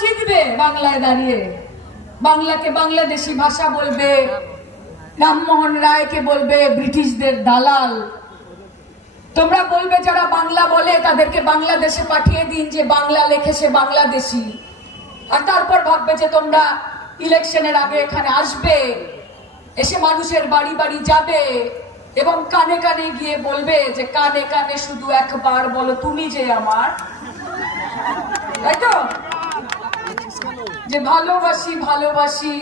জিতবে বাংলায় দাঁড়িয়ে বাংলাকে বাংলাদেশি ভাষা বলবে, রামমোহন রায়কে বলবে, ব্রিটিশদের দালাল। তোমরা বলবে যারা বাংলা বলে তাদেরকে বাংলাদেশে পাঠিয়ে দিন যে বাংলা লেখে সে বাংলাদেশি। আর তারপর ভাববে যে তোমরা ইলেকশনের আগে এখানে আসবে, এসে মানুষের বাড়ি বাড়ি যাবে এবং কানে কানে গিয়ে বলবে যে কানে কানে শুধু একবার বলো, তুমি যে আমার। তাই তো? যে ভালোবাসি ভালোবাসি।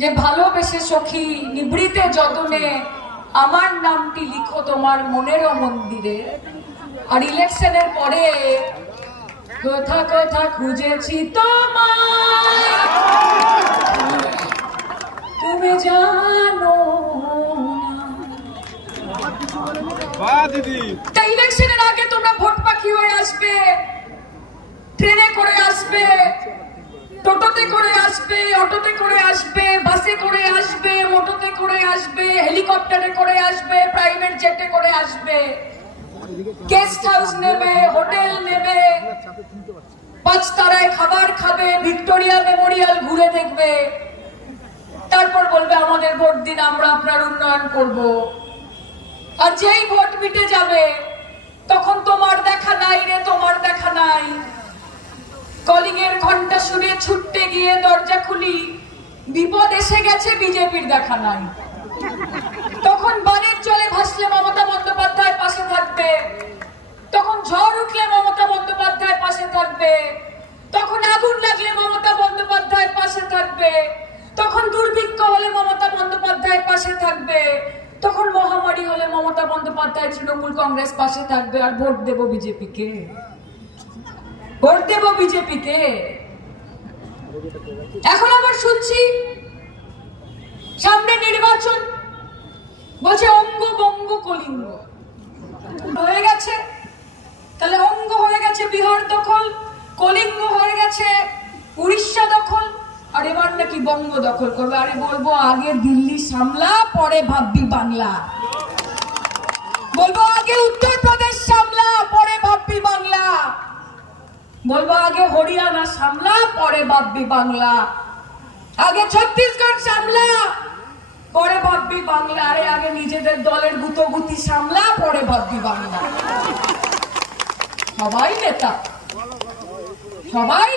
যে ভালোবেসে সখী নিবৃতে যতনে আমার নামটি লিখো তোমার মনেরও মন্দিরে। আর ইলেকশনের পরে কোথা কোথা খুঁজেছি তোমায়। তুমি জানো ইলেকশনের আগে তোমরা ভোট পাখি হয়ে আসবে। ট্রেনে করে আসবে। টোটোতে করে আসবে, অটোতে করে আসবে, বাসে করে আসবে মোটোতে করে আসবে, হেলিকপ্টারে করে আসবে, প্রাইভেট জেটে করে আসবে। গেস্ট হাউস নেবে, হোটেল নেবে, পাঁচ তারায় খাবার খাবে, ভিক্টোরিয়া মেমোরিয়াল ঘুরে দেখবে। তারপর বলবে, আমাদের ভোট দিন, আমরা আপনার উন্নয়ন করব। আর যেই ভোট মিটে যাবে, তখন তোমার দেখা নাই রে তোমার দেখা নাই কলিং এর ঘণ্টা শুনে ছুটতে গিয়ে খুলি বিপদ এসে গেছে, বিজেপির দেখা নাই। তখন বানের জলে ভাসলে মমতা বন্দ্যোপাধ্যায় পাশে থাকবে। তখন ঝড় উঠলে মমতা বন্দ্যোপাধ্যায় পাশে থাকবে। তখন আগুন লাগলে মমতা বন্দ্যোপাধ্যায় পাশে থাকবে। তখন দুর্ভিক্ষ হলে মমতা বন্দ্যোপাধ্যায় পাশে থাকবে। তখন মহামারী হলে মমতা বন্দ্যোপাধ্যায় তৃণমূল কংগ্রেস পাশে থাকবে। আর ভোট দেবো বিজেপিকে। ভোট দেবো বিজেপিকে। এখন আবার শুনছি, সামনে নির্বাচন, বলছে অঙ্গ বঙ্গ কলিঙ্গ। হয়ে গেছে। তাহলে অঙ্গ হয়ে গেছে বিহার দখল, কলিঙ্গ হয়ে গেছে উড়িষ্যা দখল, আর এবার নাকি বঙ্গ দখল করবে। আরে বলব, আগে দিল্লি সামলা, পরে ভাববি বাংলা। বলব, আগে উত্তরপ্রদেশ সামলা, পরে ভাববি বাংলা। বলব, আগে হরিয়ানা সামলা পরে ভাববি বাংলা। আগে ছত্তিশগড় সামলা, পরে ভাববি বাংলা। আরে আগে নিজেদের দলের গুতো গুতি সামলা, পরে ভাববি বাংলা। সবাই নেতা। সবাই